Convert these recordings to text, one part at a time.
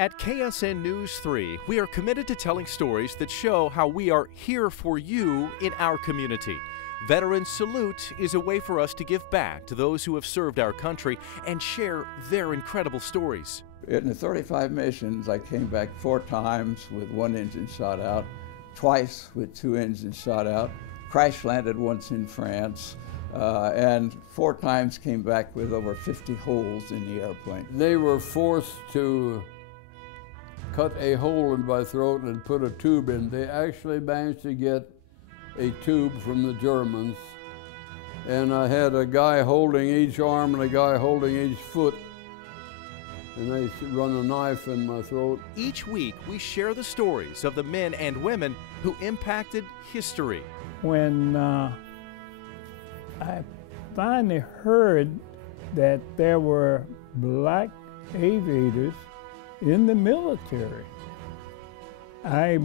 At KSN News 3, we are committed to telling stories that show how we are here for you in our community. Veteran Salute is a way for us to give back to those who have served our country and share their incredible stories. In the 35 missions, I came back 4 times with 1 engine shot out, twice with 2 engines shot out, crash landed once in France, and 4 times came back with over 50 holes in the airplane. They were forced to cut a hole in my throat and put a tube in. They actually managed to get a tube from the Germans, and I had a guy holding each arm and a guy holding each foot, and they run a knife in my throat. Each week, we share the stories of the men and women who impacted history. When I finally heard that there were black aviators in the military, I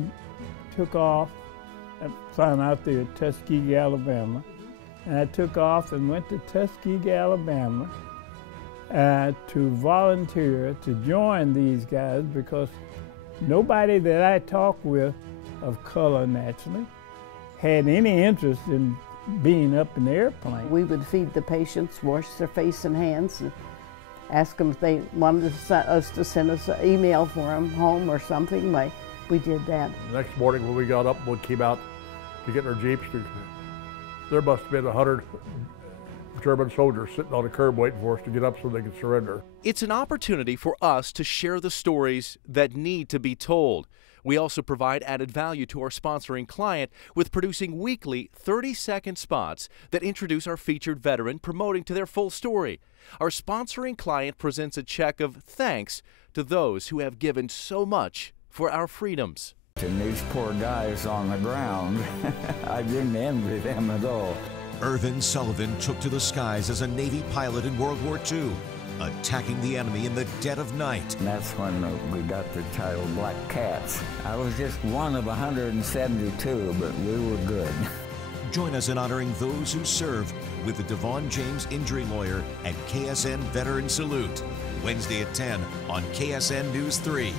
took off. I found out they were at Tuskegee, Alabama, and I took off and went to Tuskegee, Alabama to volunteer to join these guys, because nobody that I talked with of color, naturally, had any interest in being up in the airplane. We would feed the patients, wash their face and hands, and ask them if they wanted us to send us an email for them home or something. We did that. The next morning when we got up, we came out to get in our Jeeps. There must have been 100 German soldiers sitting on a curb waiting for us to get up so they could surrender. It's an opportunity for us to share the stories that need to be told. We also provide added value to our sponsoring client with producing weekly 30-second spots that introduce our featured veteran, promoting to their full story. Our sponsoring client presents a check of thanks to those who have given so much for our freedoms. And these poor guys on the ground, I didn't envy them at all. Irvin Sullivan took to the skies as a Navy pilot in World War II, attacking the enemy in the dead of night. And that's when we got the title Black Cats. I was just one of 172, but we were good. Join us in honoring those who serve with the Devon James Injury Lawyer at KSN Veteran Salute, Wednesday at 10 on KSN News 3.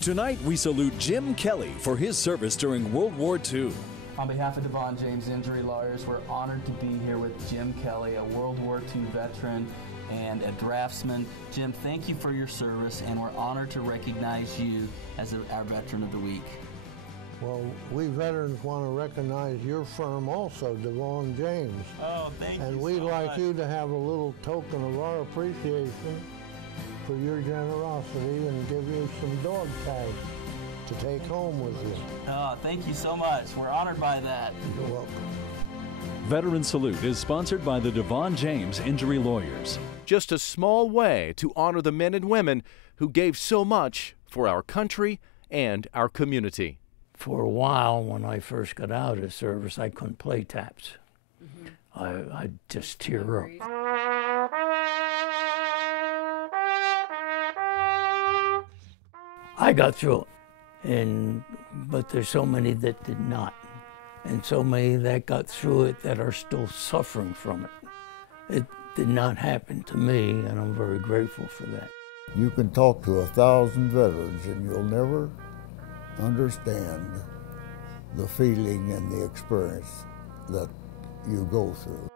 Tonight, we salute Jim Kelly for his service during World War II. On behalf of Devon James Injury Lawyers, we're honored to be here with Jim Kelly, a World War II veteran and a draftsman. Jim, thank you for your service, and we're honored to recognize you as our Veteran of the Week. Well, we veterans want to recognize your firm also, Devon James. Oh, thank you. And we'd like you to have a little token of our appreciation for your generosity and give you some dog tags to take home with you. Oh, thank you so much. We're honored by that. You're welcome. Veteran Salute is sponsored by the Devon James Injury Lawyers. Just a small way to honor the men and women who gave so much for our country and our community. For a while, when I first got out of service, I couldn't play taps. I'd just tear up. I got through it, but there's so many that did not, and so many that got through it that are still suffering from it. It did not happen to me, and I'm very grateful for that. You can talk to 1,000 veterans and you'll never understand the feeling and the experience that you go through.